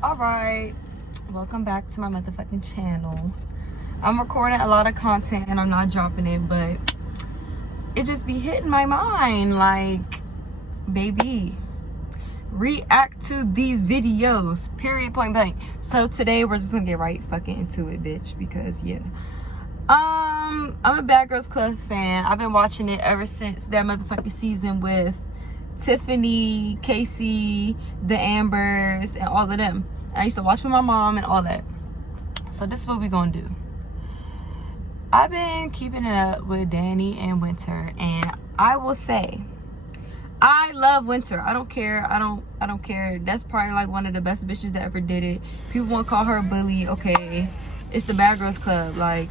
Alright, welcome back to my motherfucking channel. I'm recording a lot of content and I'm not dropping it, but it just be hitting my mind like, baby, react to these videos, period, point blank. So today we're just gonna get right fucking into it, bitch, because yeah. I'm a Bad Girls Club fan. I've been watching it ever since that motherfucking season with Tiffany, Casey, the Ambers, and all of them. I used to watch with my mom and all that. So this is what we're gonna do. I've been keeping it up with Dani and Winter, and I will say, I love Winter. I don't care. I don't care. That's probably like one of the best bitches that ever did it. People want to call her a bully. Okay, it's the Bad Girls Club. Like,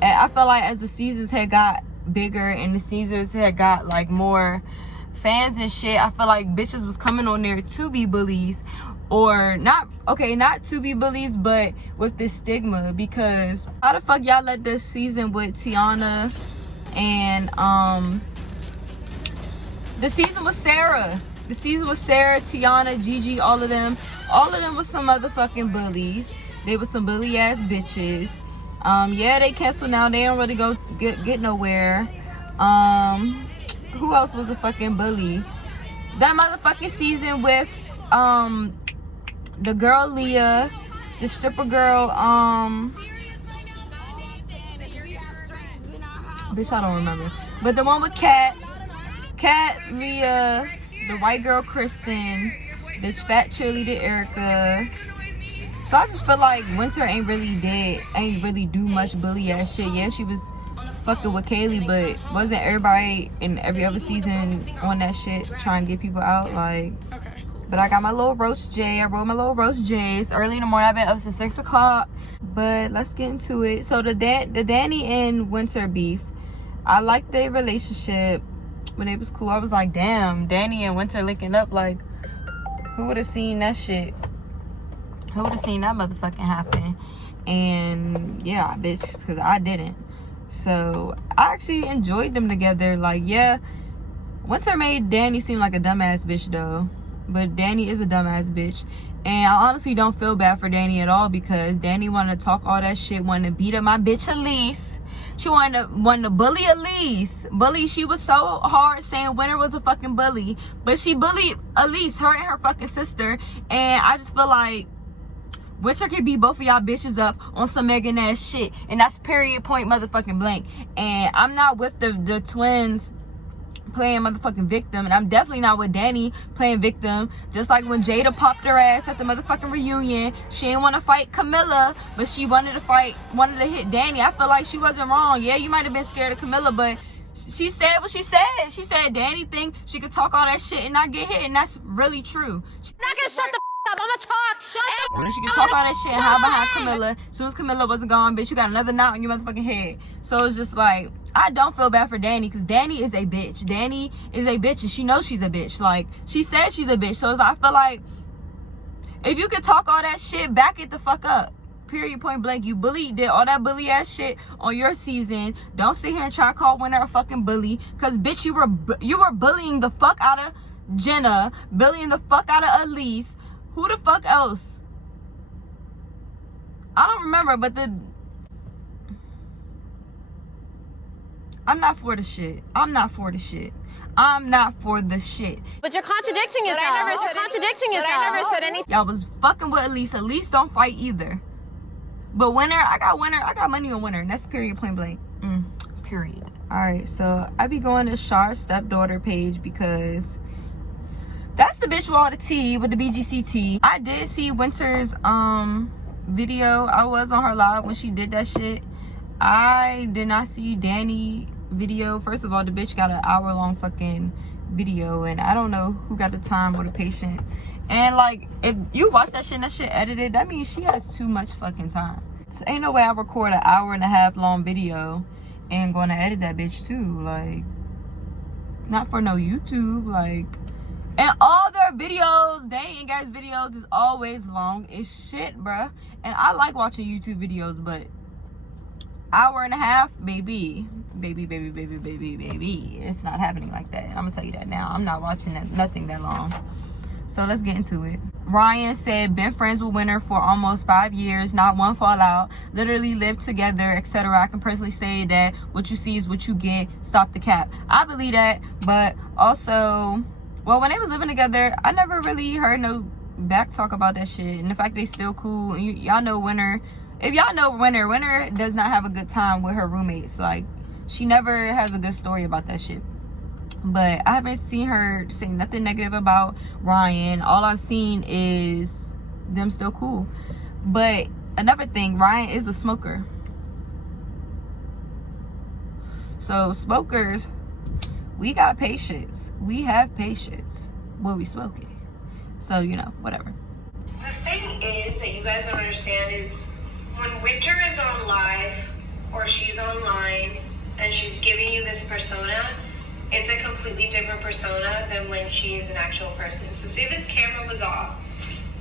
I felt like as the seasons had got bigger and the seasons had got like more fans and shit, I feel like bitches was coming on there to be bullies, or not to be bullies, but with this stigma. Because how the fuck y'all let this season with Tiana and the season with Sarah, Tiana, Gigi, all of them was some motherfucking bullies. They was some bully ass bitches. Yeah, they canceled now. They don't really go get nowhere. Who else was a fucking bully? That motherfucking season with the girl Leah, the stripper girl, bitch, I don't remember. But the one with Kat, Leah, the white girl Kristen, the fat cheerleader Erica. So I just feel like Winter ain't really do much bully ass shit. Yeah, she was fucking with Kaylee, but wasn't everybody in every other season on that shit trying to get people out? Like, but I got my little roast J. I rolled my little roast J. It's early in the morning. I've been up since 6 o'clock. But let's get into it. So the Dani and Winter beef, I liked their relationship when it was cool. I was like, damn, Dani and Winter linking up. Like, who would have seen that shit? Who would have seen that motherfucking happen? And yeah, bitch, because I didn't. So I actually enjoyed them together. Like, yeah, Winter made Dani seem like a dumbass bitch though, but Dani is a dumbass bitch. And I honestly don't feel bad for Dani at all, because Dani wanted to talk all that shit, wanted to beat up my bitch Elise. She wanted to bully Elise. She was so hard saying Winter was a fucking bully, but she bullied Elise, her and her fucking sister. And I just feel like Winter could beat both of y'all bitches up on some Megan ass shit, and that's period, point motherfucking blank. And I'm not with the twins playing motherfucking victim, and I'm definitely not with Dani playing victim. Just like when Jada popped her ass at the motherfucking reunion, she didn't want to fight Camilla, but she wanted to hit Dani. I feel like she wasn't wrong. Yeah, you might have been scared of Camilla, but she said what she said. She said Dani think she could talk all that shit and not get hit, and that's really true. Not gonna shut the up. I'm gonna talk. Shut up. She can talk all that shit and hide behind Camilla. As soon as Camilla wasn't gone, bitch, you got another knot on your motherfucking head. So it's just like, I don't feel bad for Dani, because Dani is a bitch. Dani is a bitch, and she knows she's a bitch. Like, she said she's a bitch. So I feel like, if you could talk all that shit, back it the fuck up. Period, point blank. You did all that bully ass shit on your season. Don't sit here and try to call Winter a fucking bully, because bitch, you were bullying the fuck out of Jenna, bullying the fuck out of Elise. Who the fuck else? I don't remember, but I'm not for the shit. I'm not for the shit. But you're contradicting yourself. I never said anything. Y'all was fucking with Elise. Elise don't fight either. But Winter, I got money on Winter, and that's period, point blank. Period. Alright, so I be going to Char's stepdaughter page, because that's the bitch with all the tea, with the BGC tea. I did see Winter's video. I was on her live when she did that shit. I did not see Dani video. First of all, the bitch got an hour-long fucking video, and I don't know who got the time or the patience. And like, if you watch that shit and that shit edited, that means she has too much fucking time. So ain't no way I record an hour-and-a-half long video and gonna edit that bitch too. Like, not for no YouTube. Like, and all their videos, Dani and guys' videos is always long as shit, bruh. And I like watching YouTube videos, but hour and a half, baby, it's not happening like that. I'm gonna tell you that now. I'm not watching nothing that long. So let's get into it. Ryan said, been friends with Winter for almost 5 years, not one fallout, literally lived together, etc. I can personally say that what you see is what you get. Stop the cap. I believe that, but also, well, when they was living together, I never really heard no back talk about that shit. And the fact they still cool, and y'all know Winter. If y'all know Winter does not have a good time with her roommates. Like, she never has a good story about that shit. But I haven't seen her say nothing negative about Ryan. All I've seen is them still cool. But another thing, Ryan is a smoker. So smokers, we got patience. We have patience when we smoking. So, you know, whatever. The thing is that you guys don't understand is when Winter is on live or she's online and she's giving you this persona, it's a completely different persona than when she is an actual person. So say this camera was off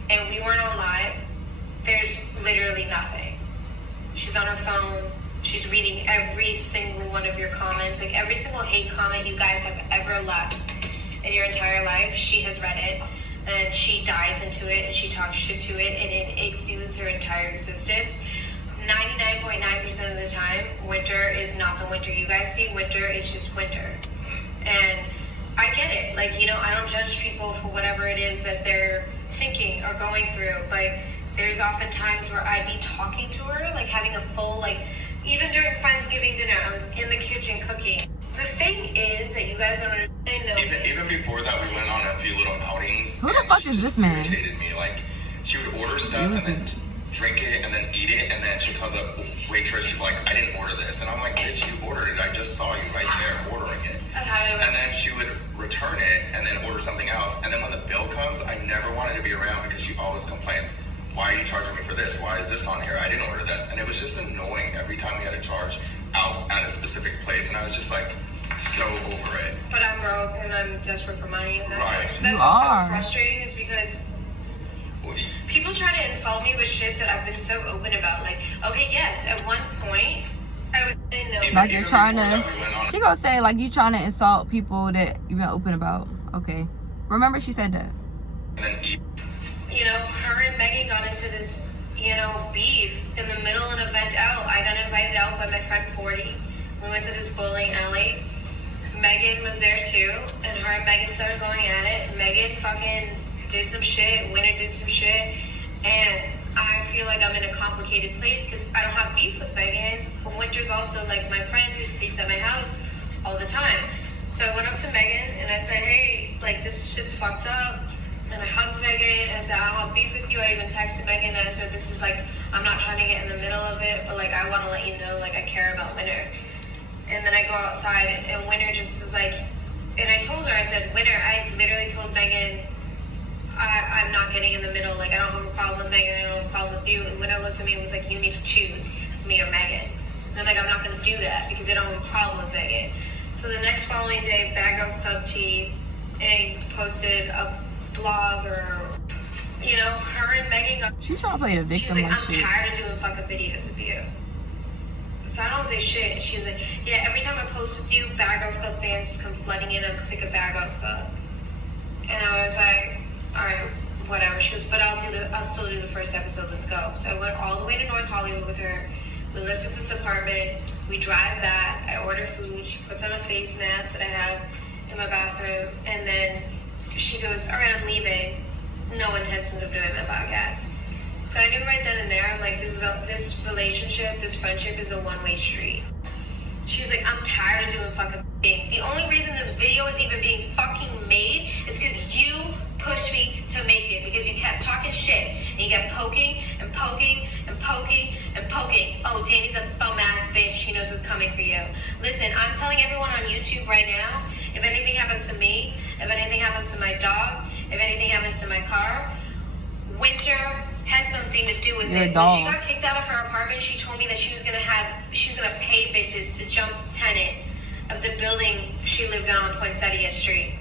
and we weren't on live, there's literally nothing. She's on her phone, she's reading every single one of your comments, like every single hate comment you guys have ever left in your entire life, she has read it, and she dives into it and she talks shit to it, and it exudes her entire existence. 99.9% of the time, Winter is not the Winter you guys see. Winter is just Winter. And I get it. Like, you know, I don't judge people for whatever it is that they're thinking or going through. But there's often times where I'd be talking to her, like having a full, like, even during Thanksgiving dinner, I was in the kitchen cooking. The thing is that you guys don't understand. Even before that, we went on a few little outings. Who the fuck is this man? Irritated me. Like, she would order stuff and then drink it and then eat it, and then she'd tell the waitress, she'd be like, I didn't order this. And I'm like, bitch, you ordered it. I just saw you right there ordering it. And then she would return it and then order something else. And then when the bill comes, I never wanted to be around because she always complained, why are you charging me for this? Why is this on here? I didn't order this. And it was just annoying every time we had to charge out at a specific place. And I was just like, so over it. But I'm broke and I'm desperate for money. And that's Right. what's so frustrating is because people try to insult me with shit that I've been so open about. Like, okay, yes, at one point, I was in no. Like you're trying to, she gonna say like you trying to insult people that you've been open about. Okay. Remember she said that. You know, her and Megan got into this, you know, beef in the middle of an event out. I got invited out by my friend 40. We went to this bowling alley. Megan was there too, and her and Megan started going at it. Megan fucking did some shit, Winter did some shit, and I feel like I'm in a complicated place because I don't have beef with Megan, but Winter's also like my friend who sleeps at my house all the time. So I went up to Megan and I said, hey, like this shit's fucked up, and I hugged Megan and I said, I don't have beef with you. I even texted Megan and I said, this is like, I'm not trying to get in the middle of it, but like I want to let you know like I care about Winter. And then I go outside and Winter just is like, and I told her, I said, Winter, I literally told Megan, I'm not getting in the middle. Like, I don't have a problem with Megan. I don't have a problem with you. And Winter looked at me and was like, you need to choose. It's me or Megan. And I'm like, I'm not going to do that because I don't have a problem with Megan. So the next following day, Bad Girls Club Tea and posted a blog or, you know, her and Megan got... She's trying to play the victim. She's like, like I'm shit. tired of doing fucking videos with you. So I don't say shit. And she's like, yeah, every time I post with you, Bad Girls Club fans just come flooding in. I'm sick of Bad Girls Club. And I was like, all right, whatever. She goes, but I'll still do the first episode. Let's go. So I went all the way to North Hollywood with her. We lived at this apartment. We drive back. I order food. She puts on a face mask that I have in my bathroom. And then she goes, all right, I'm leaving. No intentions of doing my podcast. So I knew right then and there, I'm like, this relationship, this friendship is a one-way street. She's like, I'm tired of doing fucking thing. The only reason this video is even being fucking made is because you pushed me to make it, because you kept talking shit and you kept poking and poking and poking and poking. Oh, Dani's a bum ass bitch. She knows what's coming for you. Listen, I'm telling everyone on YouTube right now, if anything happens to me, if anything happens to my dog, if anything happens to my car, Winter has something to do with it. When she got kicked out of her apartment, she told me that she was gonna pay bitches to jump tenant of the building she lived on Poinsettia Street.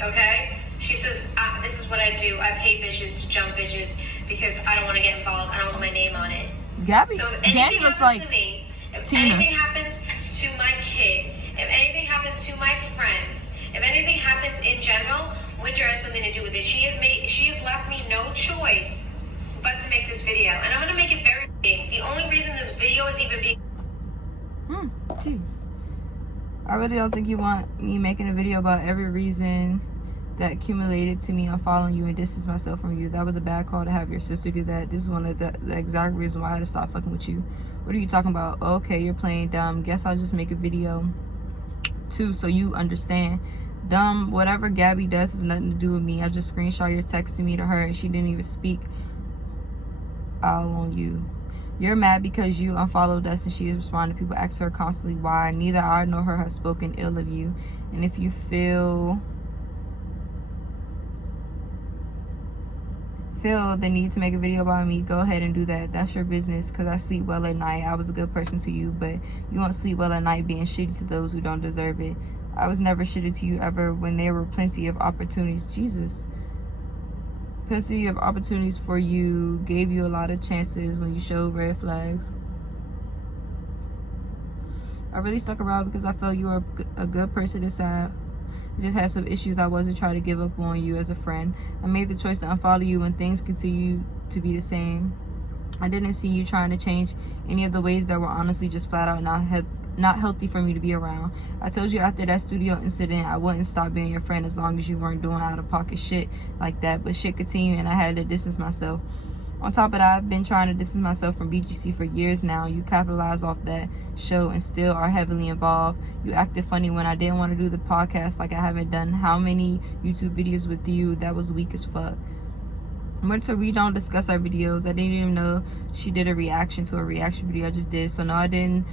Okay? She says, this is what I do. I pay bitches to jump bitches because I don't want to get involved. I don't want my name on it. Gabby, so if anything looks happens like to me, if Tina. anything happens to my kid, if anything happens to my friends, if anything happens in general, Winter has something to do with it. She has left me no choice but to make this video. And I'm gonna make it very big. The only reason this video is even being Gee. I really don't think you want me making a video about every reason that accumulated to me unfollowing you and distance myself from you. That was a bad call to have your sister do that. This is one of the exact reason why I had to stop fucking with you. What are you talking about? Okay, you're playing dumb. Guess I'll just make a video too so you understand. Dumb, whatever Gabby does has nothing to do with me. I just screenshot your text to me to her and she didn't even speak out on you. You're mad because you unfollowed us and she is responding. People ask her constantly why. Neither I nor her have spoken ill of you. And if you feel the need to make a video about me, go ahead and do that. That's your business, because I sleep well at night. I was a good person to you, but you won't sleep well at night being shitty to those who don't deserve it. I was never shitty to you ever when there were plenty of opportunities. Jesus. Plenty of opportunities for you. Gave you a lot of chances when you showed red flags. I really stuck around because I felt you were a good person inside. I just had some issues. I wasn't trying to give up on you as a friend. I made the choice to unfollow you when things continue to be the same. I didn't see you trying to change any of the ways that were honestly just flat out not healthy for me to be around. I told you after that studio incident I wouldn't stop being your friend as long as you weren't doing out of pocket shit like that, but shit continued and I had to distance myself. On top of that, I've been trying to distance myself from BGC for years now. You capitalized off that show and still are heavily involved. You acted funny when I didn't want to do the podcast, like I haven't done how many YouTube videos with you. That was weak as fuck. Winter, we don't discuss our videos. I didn't even know she did a reaction to a reaction video I just did. So no, I didn't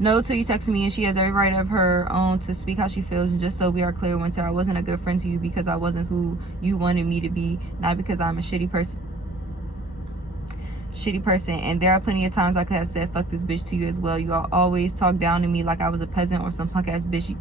know till you texted me, and she has every right of her own to speak how she feels. And just so we are clear, Winter, I wasn't a good friend to you because I wasn't who you wanted me to be, not because I'm a shitty person. And there are plenty of times I could have said fuck this bitch to you as well. You always talk down to me like I was a peasant or some punk ass bitch.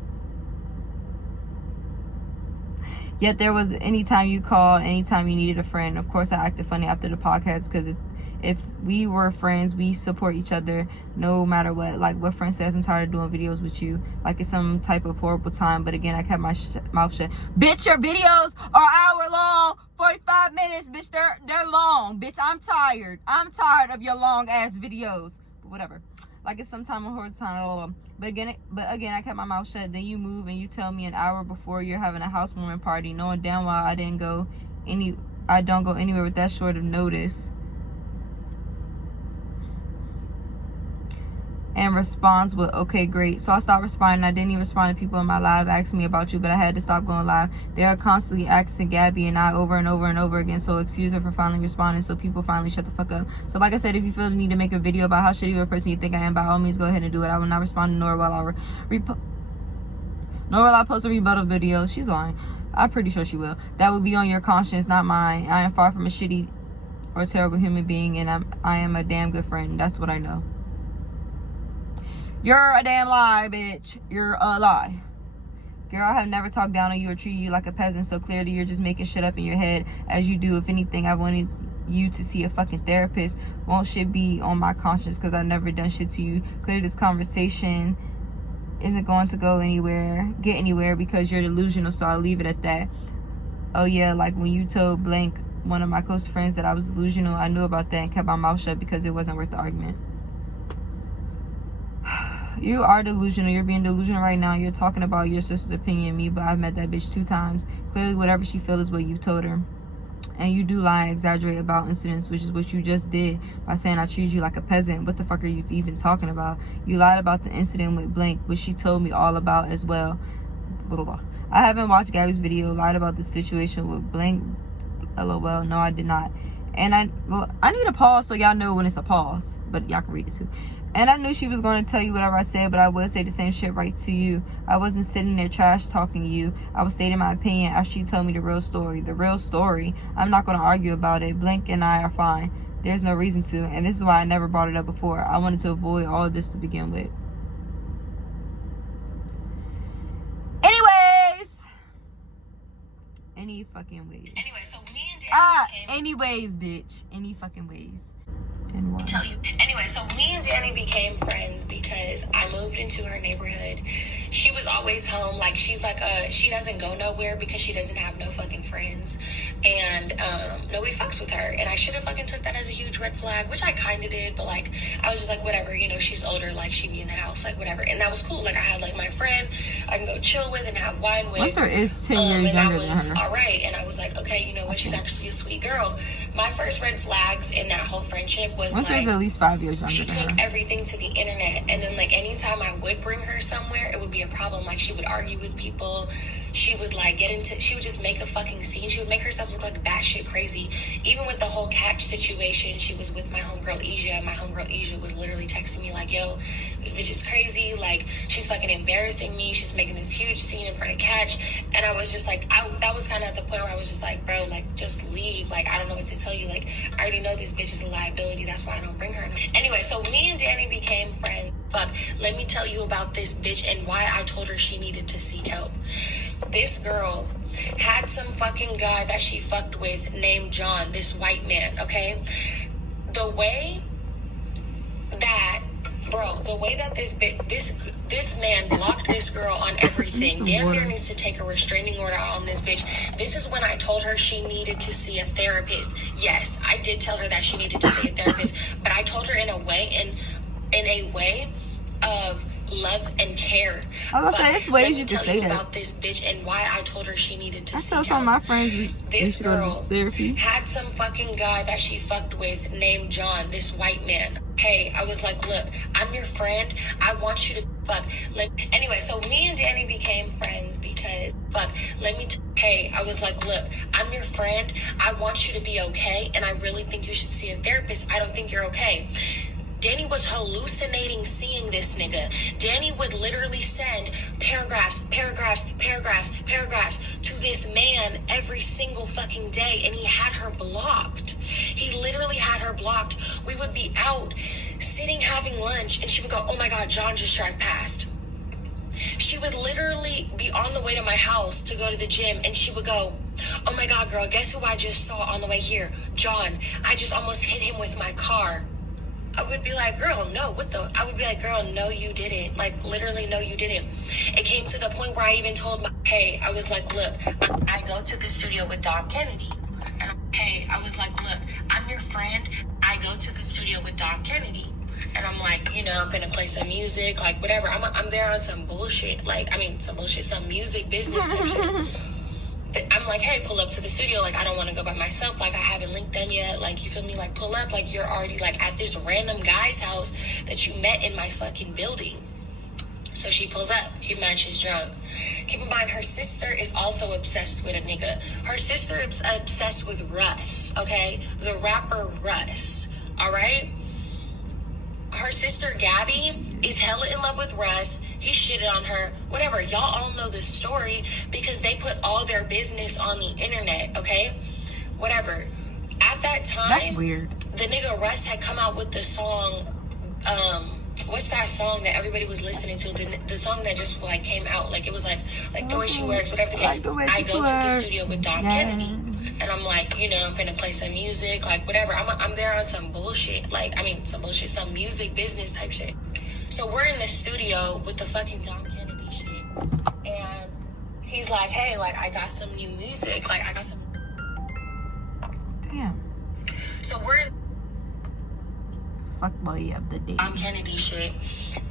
Yet there was anytime you called, anytime you needed a friend. Of course I acted funny after the podcast because if we were friends, we support each other no matter what. Like what friend says, I'm tired of doing videos with you like it's some type of horrible time. But again, I kept my mouth shut. Bitch, your videos are hour long, 45 minutes, bitch. They're long, bitch. I'm tired of your long ass videos. But whatever, like it's some time of horrible time. But again, I kept my mouth shut. Then you move and you tell me an hour before you're having a housewarming party, knowing damn well I don't go anywhere with that short of notice. And responds with okay, great. So I stopped responding. I didn't even respond to people in my live asking me about you, but I had to stop going live. They are constantly asking Gabby and I over and over and over again, so excuse her for finally responding, so people finally shut the fuck up. So like I said, if you feel the need to make a video about how shitty of a person you think I am, by all means go ahead and do it. I will not respond, nor will I post a rebuttal video. She's lying. I'm pretty sure she will. That would be on your conscience, not mine. I am far from a shitty or terrible human being, and I am a damn good friend. That's what I know. You're a damn lie, bitch. You're a lie. Girl, I have never talked down on you or treated you like a peasant, so clearly you're just making shit up in your head as you do. If anything, I wanted you to see a fucking therapist. Won't shit be on my conscience because I've never done shit to you. Clearly this conversation isn't going to get anywhere because you're delusional, so I'll leave it at that. Oh yeah, like when you told Blank, one of my close friends, that I was delusional, I knew about that and kept my mouth shut because it wasn't worth the argument. You are delusional. You're being delusional right now. You're talking about your sister's opinion of me, but I've met that bitch 2 times. Clearly, whatever she feels is what you told her. And you do lie and exaggerate about incidents, which is what you just did by saying I treated you like a peasant. What the fuck are you even talking about? You lied about the incident with Blank, which she told me all about as well. Blah, blah, blah. I haven't watched Gabby's video. Lied about the situation with Blank. LOL. No, I did not. And I need a pause so y'all know when it's a pause, but y'all can read it too. And I knew she was going to tell you whatever I said, but I would say the same shit right to you. I wasn't sitting there trash talking you. I was stating my opinion after she told me the real story. The real story. I'm not going to argue about it. Blank and I are fine. There's no reason to. And this is why I never brought it up before. I wanted to avoid all of this to begin with. Anyways. Any fucking ways. Anyway, so me and Dan anyways, bitch. Any fucking ways. And one. Tell you. Anyway, so me and Dani became friends because I moved into her neighborhood. She was always home. Like, she's like she doesn't go nowhere because she doesn't have no fucking friends. And nobody fucks with her. And I should have fucking took that as a huge red flag, which I kind of did. But, like, I was just like, whatever, you know, she's older. Like, she'd be in the house, like, whatever. And that was cool. Like, I had, like, my friend I can go chill with and have wine with. Winter is 10 years younger than her. All right. And I was like, okay, you know what? She's actually a sweet girl. My first red flags in that whole friendship was Winter's like, at least 5 years younger she than took her. everything to the internet, and then like anytime I would bring her somewhere, it would be a problem. Like, she would argue with people. She would like she would just make a fucking scene. She would make herself look like batshit crazy. Even with the whole catch situation, she was with my homegirl Asia. My homegirl Asia was literally texting me like, yo, this bitch is crazy. Like, she's fucking embarrassing me. She's making this huge scene in front of Catch. And I was just like, that was kind of at the point where I was just like, bro, like, just leave. Like, I don't know what to tell you. Like, I already know this bitch is a liability. That's why I don't bring her. Anyway, so me and Dani became friends. Fuck, let me tell you about this bitch and why I told her she needed to seek help. This girl had some fucking guy that she fucked with named John, this white man, okay? The way that this man blocked this girl on everything. Damn near needs to take a restraining order on this bitch. This is when I told her she needed to see a therapist. Yes, I did tell her that she needed to see a therapist, but I told her in a way of love and care. I was gonna say, it's ways you can say that. About this bitch and why I told her she needed to see I tell some of my friends this girl therapy. had some fucking guy that she fucked with named John, this white man. Hey, I was like, look, I'm your friend. I want you to fuck. Anyway, so me and Dani became friends because hey, I was like, look, I'm your friend. I want you to be okay, and I really think you should see a therapist. I don't think you're okay. Dani was hallucinating seeing this nigga. Dani would literally send paragraphs to this man every single fucking day, and he had her blocked. He literally had her blocked. We would be out sitting having lunch, and she would go, oh my God, John just drive past. She would literally be on the way to my house to go to the gym, and she would go, oh my God, girl, guess who I just saw on the way here? John, I just almost hit him with my car. I would be like, girl, no, I would be like, girl, no, you didn't. Like, literally, no, you didn't. It came to the point where I even told hey, I was like, look, I go to the studio with Dom Kennedy. And I was like, look, I'm your friend. I go to the studio with Dom Kennedy. And I'm like, you know, I'm gonna play some music, like, whatever. I'm there on some bullshit. Like, some music business type shit. I'm like, hey, pull up to the studio. Like, I don't want to go by myself. Like, I haven't linked them yet. Like, you feel me? Like, pull up. Like, you're already, like, at this random guy's house that you met in my fucking building. So she pulls up. Keep in mind, she's drunk. Keep in mind, her sister is also obsessed with a nigga. Her sister is obsessed with Russ, okay? The rapper Russ, all right? Her sister, Gabby, is hella in love with Russ. He shitted on her. Whatever. Y'all all know the story because they put all their business on the internet, okay? Whatever. At that time, that's weird. The nigga Russ had come out with the song, what's that song that everybody was listening to? The song that just, like, came out. Like, it was like the way she works, whatever the case. I go to the studio with Dom Kennedy. And I'm like, you know, I'm finna play some music, like, whatever. I'm there on some bullshit. Like, some music business type shit. So we're in the studio with the fucking Dom Kennedy shit. And he's like, hey, like, I got some new music. Like, I got some... Damn. So we're in... Fuckboy of the day. Dom Kennedy shit.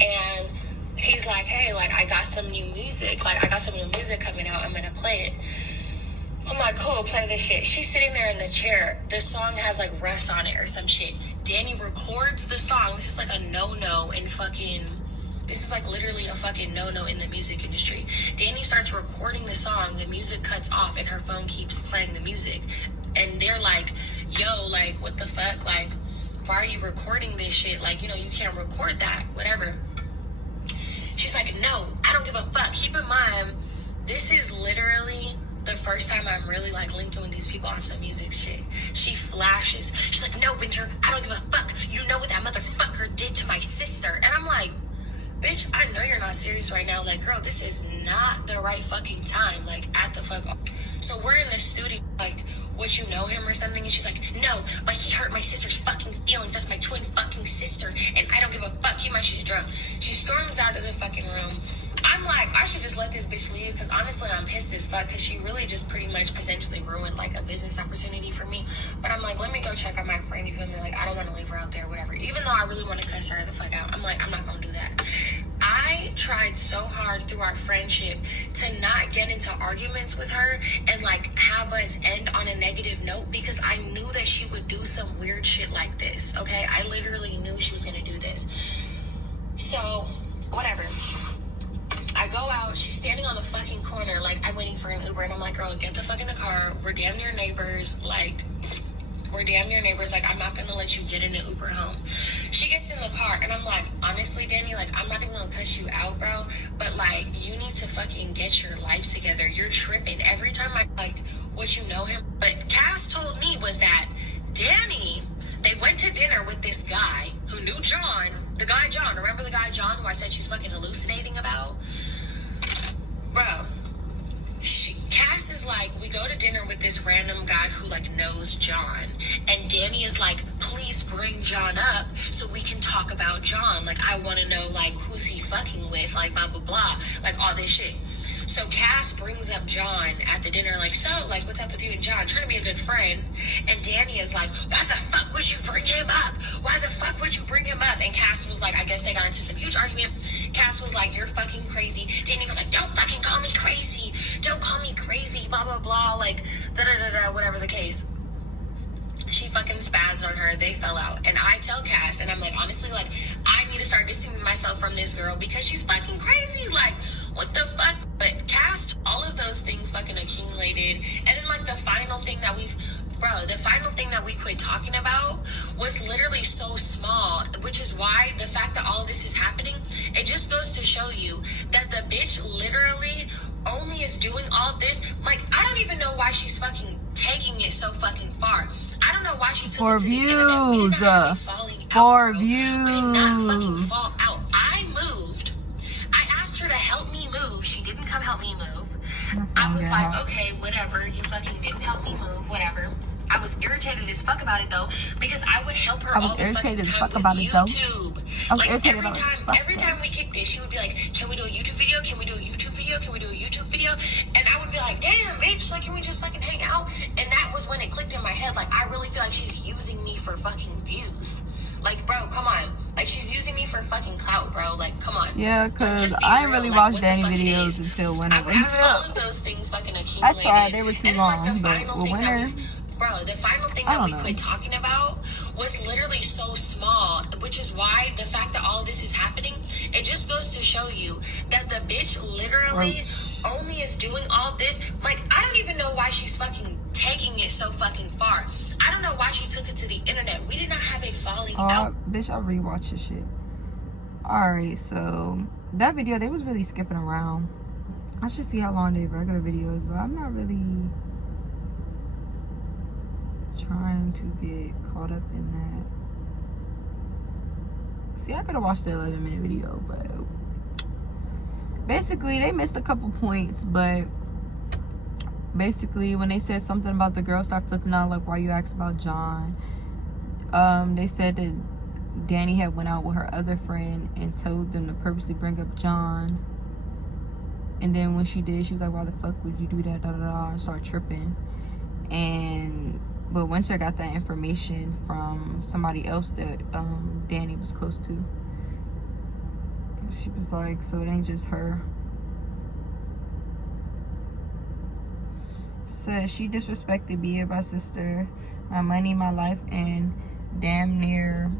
And he's like, hey, like, I got some new music. Like, I got some new music coming out. I'm gonna play it. I'm like, cool, play this shit. She's sitting there in the chair. This song has, like, Russ on it or some shit. Dani records the song. This is, like, a no-no in fucking... This is, like, literally a fucking no-no in the music industry. Dani starts recording the song. The music cuts off, and her phone keeps playing the music. And they're like, yo, like, what the fuck? Like, why are you recording this shit? Like, you know, you can't record that. Whatever. She's like, no, I don't give a fuck. Keep in mind, this is literally... the first time I'm really, like, linking with these people on some music shit. She flashes. She's like, no, Winter, I don't give a fuck. You know what that motherfucker did to my sister. And I'm like, bitch, I know you're not serious right now. Like, girl, this is not the right fucking time. Like, at the fuck. So we're in the studio, like, would you know him or something? And she's like, no, but he hurt my sister's fucking feelings. feelings. That's my twin fucking sister, and I don't give a fuck. Keep my shit drunk. She storms out of the fucking room. I'm like, I should just let this bitch leave, because honestly, I'm pissed as fuck, because she really just pretty much potentially ruined, like, a business opportunity for me. But I'm like, let me go check on my friend, you feel me? Like, I don't want to leave her out there, whatever. Even though I really want to cuss her the fuck out, I'm like, I'm not going to do that. I tried so hard through our friendship to not get into arguments with her and, like, have us end on a negative note, because I knew that she would do some weird shit like this, okay? I literally knew she was going to do this. So, whatever. I go out, she's standing on the fucking corner, like, I'm waiting for an Uber, and I'm like, girl, get the fuck in the car, we're damn near neighbors, like, I'm not gonna let you get in an Uber home. She gets in the car, and I'm like, honestly, Dani, like, I'm not even gonna cuss you out, bro, but, like, you need to fucking get your life together, you're tripping. Every time I, like, what, you know him? But Cass told me was that Dani, they went to dinner with this guy who knew John, the guy John, remember the guy John who I said she's fucking hallucinating about? Bro, Cass is like, we go to dinner with this random guy who, like, knows John. And Dani is like, please bring John up so we can talk about John. Like, I want to know, like, who's he fucking with? Like, blah, blah, blah. Like, all this shit. So Cass brings up John at the dinner, like, so, like, what's up with you and John? Trying to be a good friend. And Dani is like, why the fuck would you bring him up? Why the fuck would you bring him up? And Cass was like, I guess they got into some huge argument. Cass was like, you're fucking crazy. Dani was like, don't fucking call me crazy. Don't call me crazy, blah, blah, blah. Like, da-da-da-da, whatever the case. She fucking spazzed on her. They fell out. And I tell Cass, and I'm like, honestly, like, I need to start distancing myself from this girl because she's fucking crazy. Like, what the fuck? But Cass, all of those things fucking accumulated. And then, like, the final thing that we quit talking about was literally so small, which is why the fact that all of this is happening, it just goes to show you that the bitch literally only is doing all this. Like, I don't even know why she's fucking taking it so fucking far. I don't know why she took it to the internet. We did not have a falling out, for bro. views. We did not fucking fall out. I moved. I asked her to help me move. She didn't come help me move. I was like, okay, whatever. You fucking didn't help me move. Whatever. I was irritated as fuck about it though, because I would help her all the fucking time with YouTube. Like, every time we kicked it, she would be like, can we do a YouTube video? Can we do a YouTube video? Can we do a YouTube video? And I would be like, damn, bitch, like, can we just fucking hang out? And that was when it clicked in my head, like, I really feel like she's using me for fucking views. Like, bro, come on. Like, she's using me for fucking clout, bro. Like, come on. Yeah, because I didn't really watch Dani videos until when it was all of those things fucking accumulated. I tried, they were too long, but with winter. Bro, the final thing that we quit talking about was literally so small, which is why the fact that all of this is happening, it just goes to show you that the bitch literally only is doing all this. Like, I don't even know why she's fucking taking it so fucking far. I don't know why she took it to the internet. We did not have a falling out. Bitch, I rewatched this shit. Alright, so that video, they was really skipping around. I should see how long their regular videos, but I'm not really trying to get caught up in that. See, I could have watched the 11-minute video, but basically they missed a couple points. But basically when they said something about the girl start flipping out, like, why you asked about John, they said that Dani had went out with her other friend and told them to purposely bring up John, and then when she did, she was like, why the fuck would you do that, da da da, and start tripping. But Winter got that information from somebody else that Dani was close to. She was like, so it ain't just her. Said she disrespected me and my sister, my money, my life, and damn near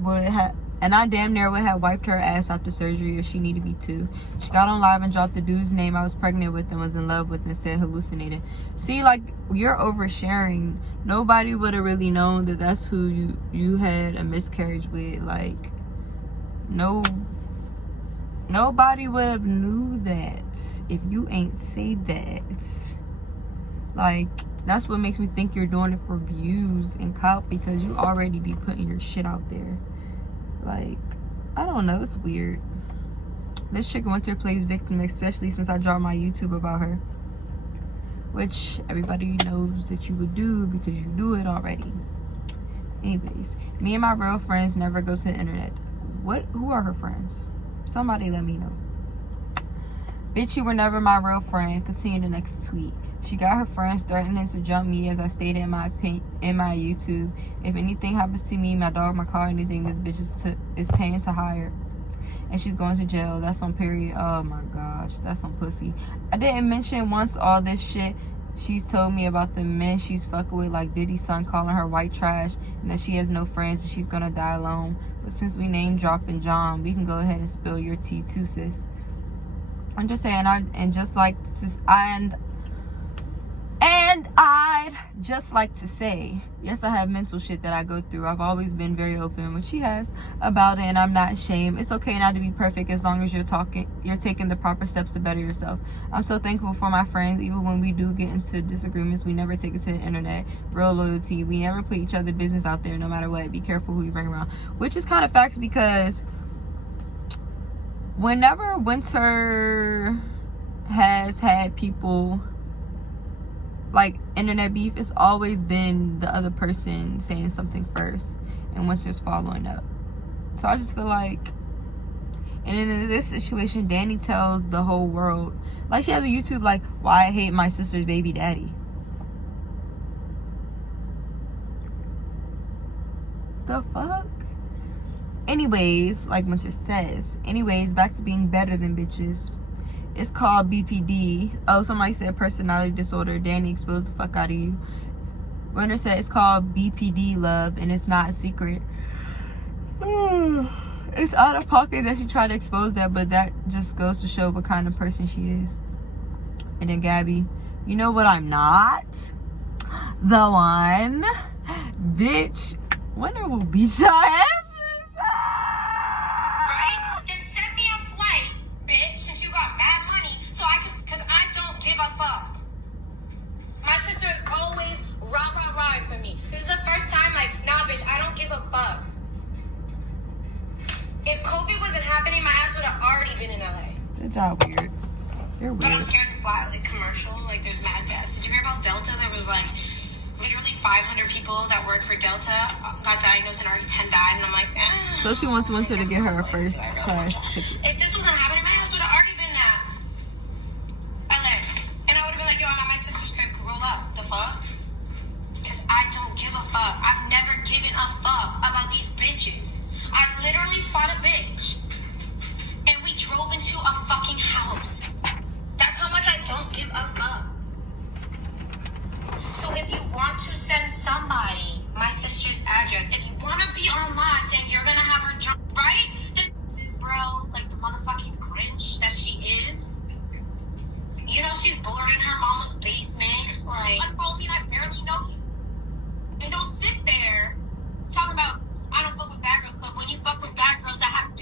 would have. And I damn near would have wiped her ass after surgery if she needed me to. She got on live and dropped the dude's name I was pregnant with and was in love with and said hallucinated. See, like, you're oversharing. Nobody would have really known that that's who you had a miscarriage with. Like, nobody would have knew that if you ain't said that. Like, that's what makes me think you're doing it for views and clout, because you already be putting your shit out there. Like, I don't know, it's weird. This chick Winter plays victim, especially since I dropped my YouTube about her, which everybody knows that you would do because you do it already. Anyways, me and my real friends never go to the internet. Who are her friends? Somebody let me know. Bitch, you were never my real friend. Continue the next tweet. She got her friends threatening to jump me as I stated in my YouTube. If anything happens to me, my dog, my car, anything, this bitch is paying to hire. And she's going to jail. That's on period. Oh my gosh, that's on pussy. I didn't mention once all this shit she's told me about the men she's fucking with, like Diddy's son calling her white trash, and that she has no friends and she's gonna die alone. But since we name dropping John, we can go ahead and spill your tea too, sis. I'm just saying, I'd just like to say, yes, I have mental shit that I go through. I've always been very open, which she has, about it, and I'm not ashamed. It's okay not to be perfect as long as you're taking the proper steps to better yourself. I'm so thankful for my friends. Even when we do get into disagreements, we never take it to the internet. Real loyalty. We never put each other's business out there, no matter what. Be careful who you bring around. Which is kind of facts, because whenever Winter has had people like internet beef, it's always been the other person saying something first and Winter's following up. So I just feel like, and in this situation, Dani tells the whole world, like she has a YouTube like, why I hate my sister's baby daddy. The fuck? Anyways, like Winter says, back to being better than bitches. It's called BPD. Oh, somebody said personality disorder. Dani exposed the fuck out of you. Winter said it's called BPD, love, and it's not a secret. It's out of pocket that she tried to expose that, but that just goes to show what kind of person she is. And then Gabby, you know what I'm not? The one. Bitch, Winter will beat your asses. Right? Then send me a flight, bitch, since you got mad money, so I can, because I don't give a fuck. My sister is always rah for me. This is the first time, like, nah, bitch, I don't give a fuck. If COVID wasn't happening, my ass would have already been in LA. Good job, weird. You're But I'm weird. scared to fly, like, commercial. Like, there's mad deaths. Did you hear about Delta? There was, like, literally 500 people that work for Delta got diagnosed and already 10 died. And I'm like, So she wants Winter to get her a first class ticket. if this wasn't happening, my ass would have already been at LA. And I would have been like, yo, I'm at my sister's crib, roll up. The fuck? Because I don't give a fuck. I've never given a fuck about these bitches. I literally fought a bitch. And we drove into a fucking house. That's how much I don't give a fuck. So if you want to send somebody my sister's address, if you want to be on live saying you're going to have her job, right? This is, bro, like the motherfucking Grinch that she is. You know, she's bored in her mama's basement. Like, unfollow me and I barely know you. And don't sit there talking about, I don't fuck with bad girls club, when you fuck with bad girls that have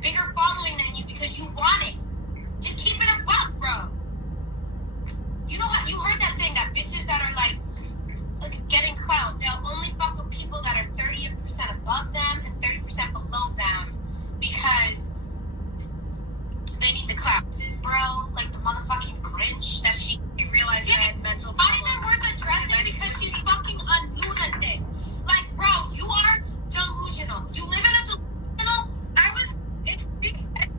bigger following than you because you want it. Just keep it a buck, bro. You know what? You heard that thing that bitches that are like getting clout, they'll only fuck with people that are 30% above them and 30% below them because they need the clout. This is, bro, like the motherfucking Grinch that she realized that I had mental problems. Not even worth addressing because she's fucking a lunatic. Like, bro, you are delusional. You live in a delusional. It's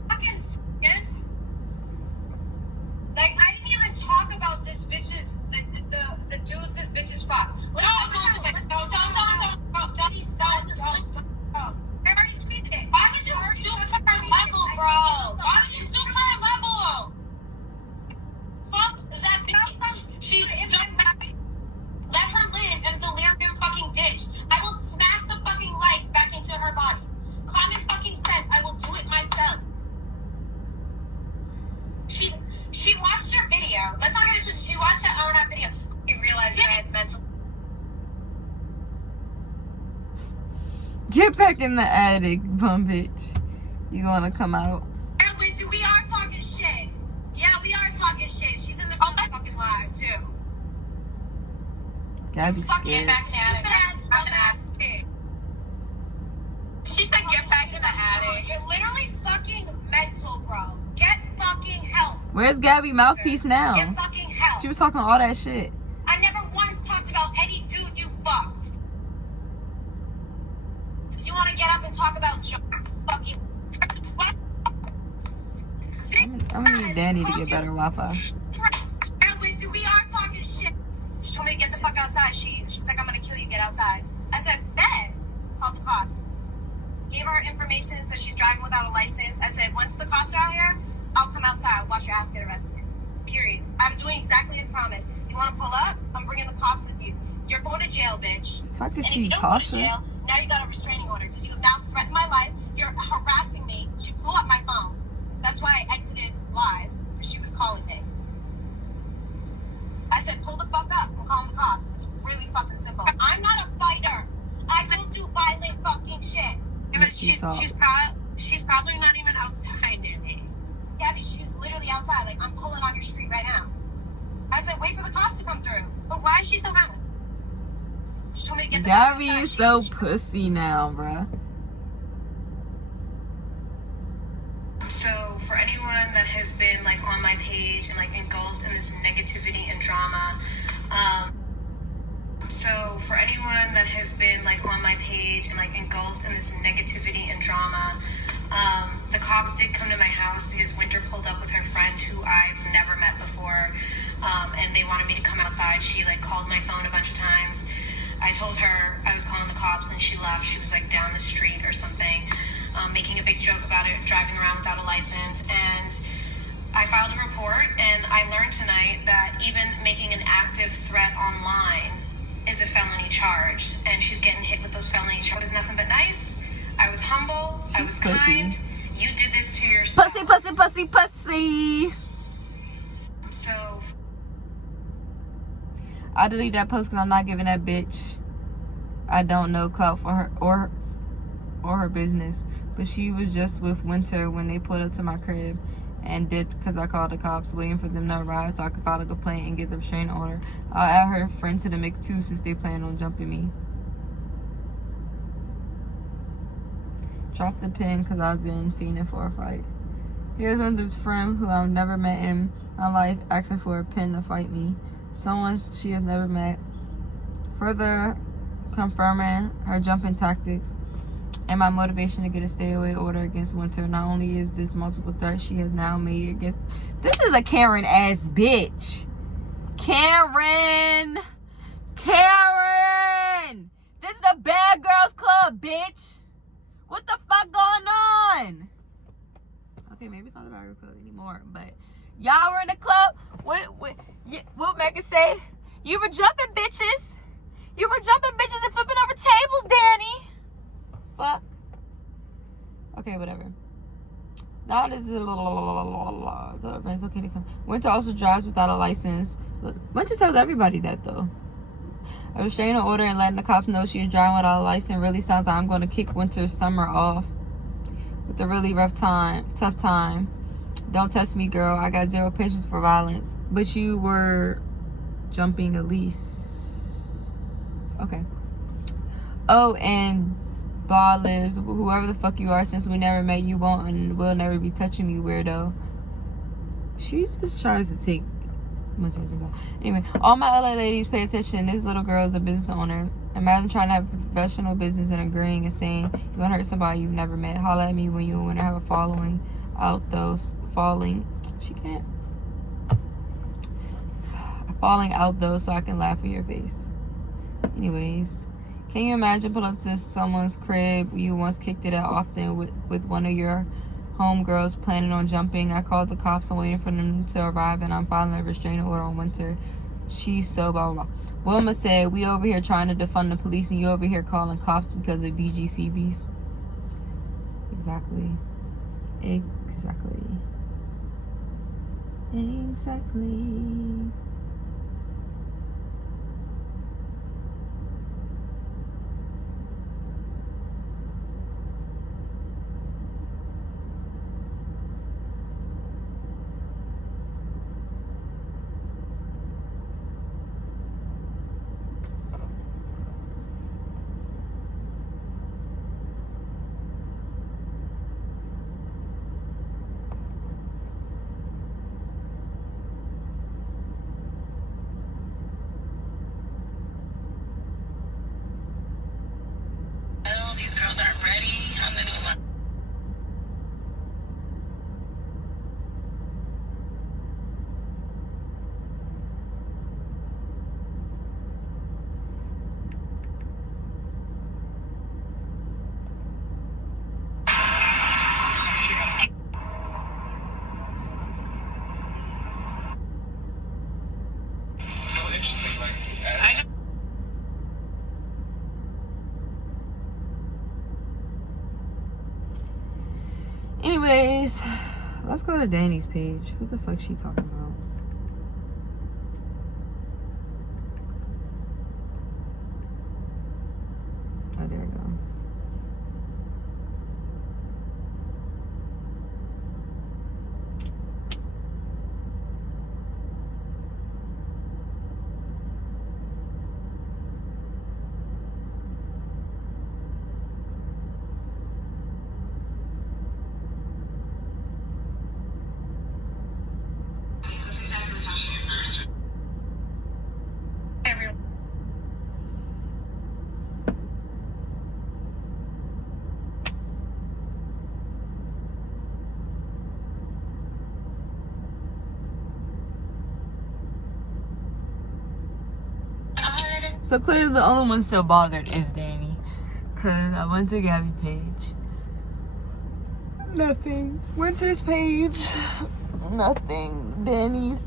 fucking serious. Like, I didn't even talk about this bitch's, the dudes this bitch's fuck. Don't. I already tweeted it. Why would you stoop to her level, bro? Why would you stoop to her level? Fuck that bitch. She's just let her live in delirium fucking ditch. I will smack the fucking life back into her body. Common fucking sense. I will do it myself. She watched your video. Let's not get into it. She watched that hour and a half video. She realized that I had mental. Get back in the attic, bum bitch. You gonna come out? We are talking shit. Yeah, we are talking shit. She's in the fucking live too. Gotta be Fuck, get scared. back in the attic. I'm an ass kid. She said get back in the attic. You're literally fucking mental, bro. Get fucking help. Where's Gabby mouthpiece now? Get fucking help. She was talking all that shit. I never once talked about any dude you fucked. Because you want to get up and talk about fucking... I'm gonna need Dani to get better Wi-Fi. We are talking shit. She told me to get the fuck outside. She's like, I'm gonna kill you, get outside. I said, bet. Called the cops. Gave her information, said she's driving without a license. I said, once the cops are out here, I'll come outside, watch your ass get arrested. Period. I'm doing exactly as promised. You wanna pull up? I'm bringing the cops with you. You're going to jail, bitch. Fuck is And if she you don't go to Tasha? jail, now you got a restraining order because you have now threatened my life. You're harassing me. She blew up my phone. That's why I exited live, because she was calling me. I said, pull the fuck up. I'm calling the cops. It's really fucking simple. I'm not a fighter. I don't do violent fucking shit. But she's probably not even outside, Dani. Gabby, she's literally outside. Like, I'm pulling on your street right now. I said, wait for the cops to come through. But why is she so mad? She told me to get the Gabby is so pussy now, bruh. So for anyone that has been like on my page and like engulfed in this negativity and drama, the cops did come to my house because Winter pulled up with her friend who I've never met before, and they wanted me to come outside. She like called my phone a bunch of times. I told her I was calling the cops and she left. She was like down the street or something, making a big joke about it, driving around without a license. And I filed a report, and I learned tonight that even making an active threat online is a felony charge, and she's getting hit with those felony charges. It was nothing but nice. I was humble. I was pussy. kind. You did this to yourself. Pussy, pussy, pussy, pussy. So I delete that post because I'm not giving that bitch I don't know clout for her or her business. But she was just with Winter when they pulled up to my crib and did because I called the cops, waiting for them to arrive so I could file a complaint and get the restraining order. I'll add her friend to the mix too since they plan on jumping me. Drop the pin because I've been fiending for a fight. Here's Winter's friend who I've never met in my life asking for a pin to fight me. Someone she has never met. Further confirming her jumping tactics and my motivation to get a stay away order against Winter. Not only is this multiple threats she has now made against... This is a Karen ass bitch. Karen! This is the Bad Girls Club, bitch. What the fuck going on? Okay, maybe it's not the Bad Girls Club anymore, but y'all were in the club. What Megan say? You were jumping bitches. You were jumping bitches and flipping over tables, Dani. Fuck. Okay, whatever. Now this is the friends okay to come. Winter also drives without a license. Winter tells everybody that though. A restraining order and letting the cops know she is driving without a license really sounds like I'm going to kick Winter's summer off with a really tough time. Don't test me, girl. I got zero patience for violence. But you were jumping Elise. Okay. Oh, and Ball lives. Whoever the fuck you are, since we never met, you won't and will never be touching me, weirdo. She just tries to take Winter's ago. Anyway, all my LA ladies, pay attention. This little girl is a business owner. Imagine trying to have professional business and agreeing and saying you want to hurt somebody you've never met. Holla at me when you want to have a falling out those falling. She can't. Falling out though, so I can laugh in your face. Anyways, can you imagine pull up to someone's crib you once kicked it out often with one of your homegirls planning on jumping? I called the cops. I'm waiting for them to arrive, and I'm filing a restraining order on Winter. She's so blah blah blah. Wilma said, we over here trying to defund the police, and you over here calling cops because of BGC beef. Exactly. Anyways, let's go to Dani's page. What the fuck she talking about? Oh, there we go. So clearly the only one still bothered is Dani. Cause I went to Gabby's page. Nothing. Winter's page. Nothing. Dani's.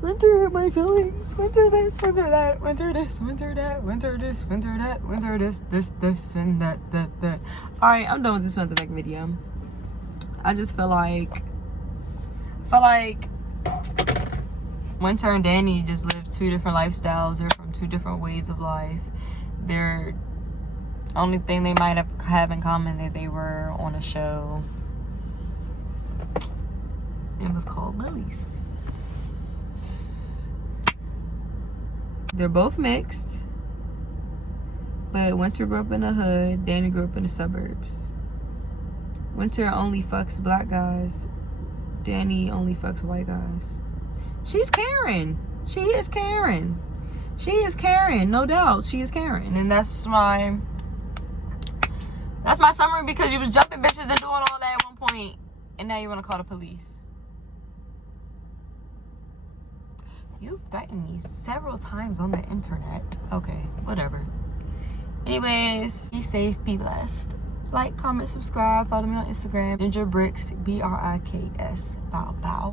Winter hurt my feelings. Winter this, winter that, winter this, winter that, winter this, winter that, winter this, this, and that. Alright, I'm done with this Winter back video. I just feel like Winter and Dani just live two different lifestyles. They're from two different ways of life. They're only thing they might have in common that they were on a show. It was called Lilies. They're both mixed, but Winter grew up in the hood. Dani grew up in the suburbs. Winter only fucks black guys. Dani only fucks white guys. She's Karen. She is Karen. She is Karen, no doubt. She is Karen, and that's my summary, because you was jumping bitches and doing all that at one point, and now you want to call the police. You've threatened me several times on the internet. Okay, whatever. Anyways, be safe, be blessed. Like, comment, subscribe, follow me on Instagram. Ginger Bricks, BRIKS. Bow bow.